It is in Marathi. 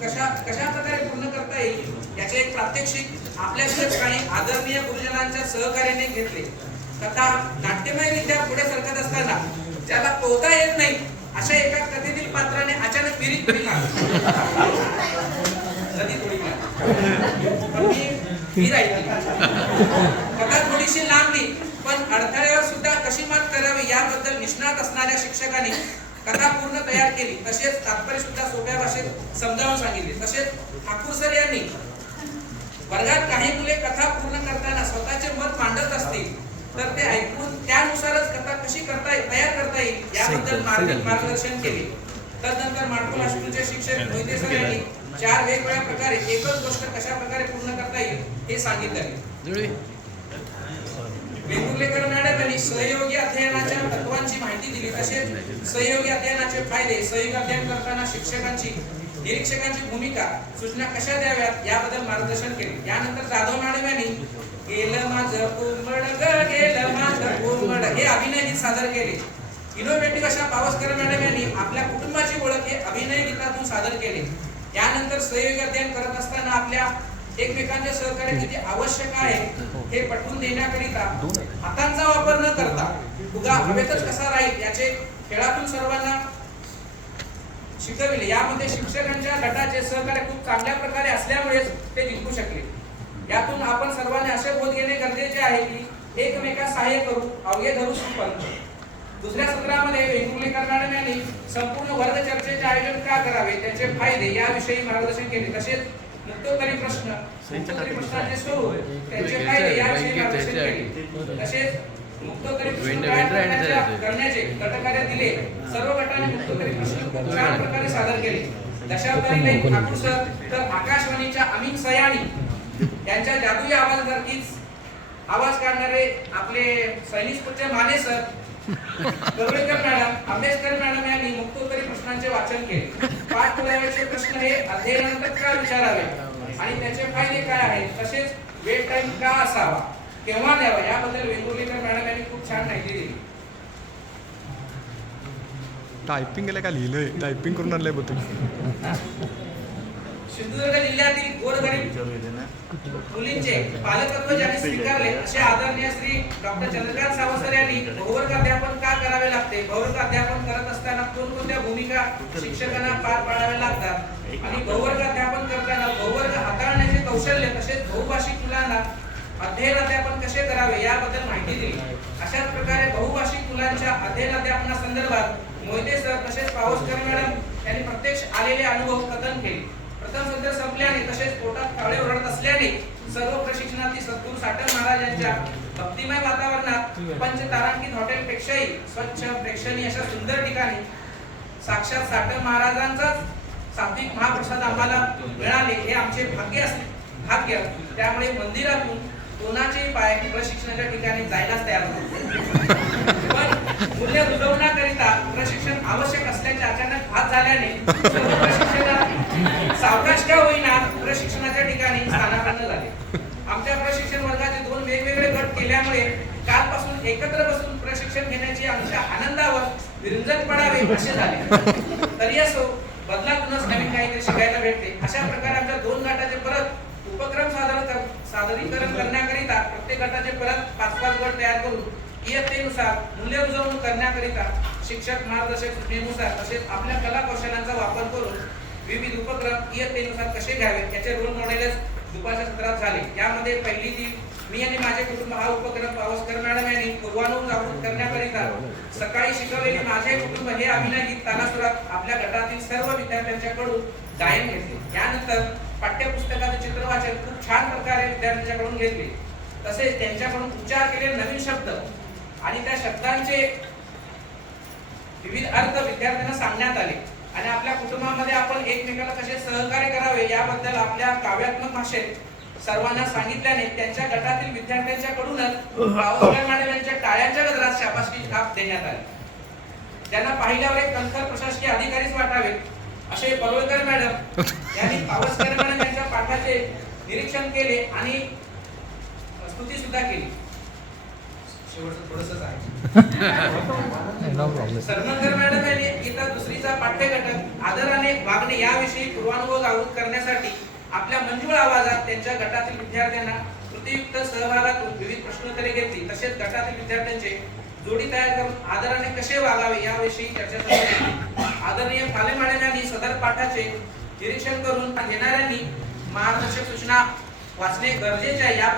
कशा कशा प्रकारे पूर्ण करता येईल याचे एक प्रात्यक्षिक आपल्याकडे काही आदरणीय गुरुजनांच्या सहकार्याने घेतले. कथा नाट्यमयरित्या पुढे सरकत असताना ज्याला पोहता येत नाही अशा एका कथेतील पात्राने अचानक विहिरीत उडी मारली नदीत उडी मी कथा थोडीशी लांबली पण अडथळ्यावर सुद्धा कशी मात करावी याबद्दल निष्णात असणाऱ्या शिक्षकांनी कथा पूर्ण तयार केली. तसेच तात्पर्य सुद्धा सोप्या भाषेत समजावून सांगितले. तसेच ठाकूर सर यांनी वर्गात काही मुले कथा पूर्ण करताना स्वतःचे मत मांडत असतील तर ते ऐकून त्यानुसारच कथा कशी करता येईल तयार करता येईल याबद्दल मार्ग- मार्गदर्शन केले. तदनंतर माडखोल हायस्कूलचे शिक्षक मोहिते सर यांनी चार वेगवेगळ्या प्रकारे एकच गोष्ट कशा प्रकारे पूर्ण करता येईल हे सांगितले. वेंगुर्लेकर सहयोगी अध्ययनाच्या तत्वांची माहिती दिली. तसेच सहयोगी अध्ययनाचे फायदे सहयोगी अध्ययन करताना शिक्षकांची निरीक्षकांची भूमिका सूचना कशा द्याव्यात याबद्दल मार्गदर्शन केले. यानंतर जाधव मॅडम यांनी गेलं माझं कोंबड गेलं माझं कोंबड हे अभिनय गीत सादर केले. इनोव्हेटिव्ह अशा पावसकर मॅडम यांनी आपल्या कुटुंबाची ओळख हे अभिनय गीतातून सादर केले. यानंतर सहयोगी अध्ययन करत असताना आपल्या एकमेकांचे सहकार्य किती आवश्यक आहे हे. पटवून देण्याकरिता हातांचा वापर न करता उगा हवेतच कसा राहील याचे खेळातून सर्वांना शिकविले. यामध्ये शिक्षकांच्या गटाचे सहकार्य खूप चांगल्या प्रकारे असल्यामुळेच ते जिंकू शकले. यातून आपण सर्वांनी असे बोध घेणे गरजेचे आहे की एकमेकास सहाय्य करू अवघे धरू सुपंथ दुसऱ्या सत्रामध्ये वेंगुर्लेकर मॅडम यांनी संपूर्ण वर्ग चर्चेचे आयोजन का करावे त्याचे फायदे याविषयी मार्गदर्शन केले. तसेच मुक्तोत्तरी प्रश्न मुक्तोत्तरी प्रश्नाचे स्वरूप त्याचे फायदे याविषयी मार्गदर्शन केले तसेच मुक्तोत्तरी प्रश्न वेंड- तयार वेंड राहण्याचे करण्याच्या- राहते. करण्याचे गटकार्य दिले. सर्व गटाने मुक्तोत्तरी प्रश्न खूप छान प्रकारे सादर केले. दशावतारी नाही ठाकूर सर तर आकाशवाणीच्या अमीन सयानी यांच्या जादुई आवाजासारखीच आवाज काढणारे आपले सैनिक Mane sir Gawalekar madam Ambedkar madam यांनी मुक्तोत्तरी प्रश्नांचे वाचन केले. पाठ पाठपुराव्याचे प्रश्न हे अध्ययनानंतर का विचारावे? आणि त्याचे फायदे काय आहेत? तसेच वेट टाइम का असावा? केव्हा द्यावा? याबद्दल वेंगुर्लेकर मॅडम यांनी खूप छान माहिती दिली. टायपिंग केलं का लिहिलंय? टायपिंग करून आणलंय बघ तुम्ही सिंधुदुर्ग जिल्ह्यातील गोरगरीब मुलींचे पालकत्व ज्यांनी स्वीकारले असे आदरणीय श्री डॉक्टर चंद्रकांत सावसर यांनी बहुवर्ग अध्यापन का करावे लागते? बहुवर्ग अध्यापन करत असताना कोणकोणत्या भूमिका शिक्षकांना पार पाडाव्या लागतात? आणि बहुवर्ग अध्यापन करताना बहुवर्ग हाताळण्याचे कौशल्य तसेच बहुभाषिक मुलांना अध्ययन अध्यापन कसे करावे याबद्दल माहिती दिली. अशाच प्रकारे बहुभाषिक मुलांच्या अध्ययन अध्यापनासंदर्भात मोहिते सर तसेच पावसकर मॅडम यांनी प्रत्यक्ष आलेले अनुभव कथन केले. प्रथम सत्र संपल्याने तसेच पोटात कावळे ओरडत असल्याने सर्व प्रशिक्षणार्थी सद्गुरू साठर महाराज यांच्या भक्तिमय वातावरणात पंचतारांकित हॉटेलपेक्षाही स्वच्छ प्रेक्षणीय अशा सुंदर ठिकाणी साक्षात साठर महाराजांचाच सात्विक महाप्रसाद आम्हाला मिळाले हे आमचे भाग्य असले भाग्य. त्यामुळे मंदिरातून कोणाचेही पाय प्रशिक्षणाच्या ठिकाणी जायलाच तयार होते पण मूल्य रुजवण्याकरिता प्रशिक्षण आवश्यक असल्याचे अचानक भात झाल्याने सर्व प्रशिक्षणार्थी सावकाश का होईना? प्रशिक्षणाच्या ठिकाणी स्थानापन्न झाले. आमच्या प्रशिक्षण वर्गाचे दोन वेगवेगळे गट केल्यामुळे कालपासून एकत्र बसून प्रशिक्षण घेण्याची आमच्या आनंदावर विरंजन पडावे असे झाले. तरी असो बदलातूनच नवीन काहीतरी शिकायला भेटते. अशा प्रकारे आमच्या दोन गटाचे परत उपक्रम सादर सादरीकरण करण्याकरिता प्रत्येक गटाचे परत पाच पाच गट तयार करून इयत्तेनुसार मूल्य रुजवणूक करण्याकरिता शिक्षक मार्गदर्शक सूचनेनुसार तसेच आपल्या कला कौशल्यांचा वापर करून विविध उपक्रम इयत्तेनुसार कसे घ्यावे याचे रोल मॉडेलच दुपारच्या सत्रात झाले. यामध्ये पहिली ती मी आणि माझे कुटुंब हा उपक्रम पावसकर मॅडम यांनी पूर्वानुभव जागृत करण्याकरिता सकाळी शिकवलेले माझे कुटुंब हे अभिनय गीत तालासुरात आपल्या गटातील सर्व विद्यार्थ्यांच्याकडून गायन घेतले. त्यानंतर पाठ्यपुस्तकाचे चित्र वाचन खूप छान प्रकारे विद्यार्थ्यांच्याकडून घेतले. तसेच त्यांच्याकडून उच्चार केलेले नवीन शब्द. आणि त्या शब्दांचे विविध अर्थ विद्यार्थ्यांना सांगण्यात आले. आणि आपल्या कुटुंबामध्ये आपण एकमेकाला कसे सहकार्य करावे याबद्दल आपल्या काव्यात्मक भाषेत सर्वांना सांगितल्याने त्यांच्या गटातील विद्यार्थ्यांच्याकडूनच पावसाळ्या मॅडम यांच्या टाळ्यांच्या गजरात शाबासकी छाप देण्यात आली. त्यांना पाहिल्यावर एक कणखर प्रशासकीय अधिकारीच वाटावे असे परोळकर मॅडम यांनी पावसकर मॅडम यांच्या पाठाचे निरीक्षण केले आणि स्तुती सुद्धा केली. नो प्रॉब्लेम सरमंगर मॅडम यांनी इयत्ता दुसरीचा पाठ्यघटक आदराने वागणे याविषयी पूर्वानुभव जागृत करण्यासाठी आपल्या मंजूळ आवाजात त्यांच्या गटातील विद्यार्थ्यांना कृतीयुक्त सहभागातून विविध प्रश्नोत्तरे घेतली. तसेच गटातील विद्यार्थ्यांचे जोडी तयार करून आदराने कसे वागावे याविषयी चर्चा केली. आदरणीय फाले मॅडम यांनी सदर पाठाचे निरीक्षण करून घेणाऱ्यांनी मार्गदर्शक सूचना वाचणे गरजेचे आहे. या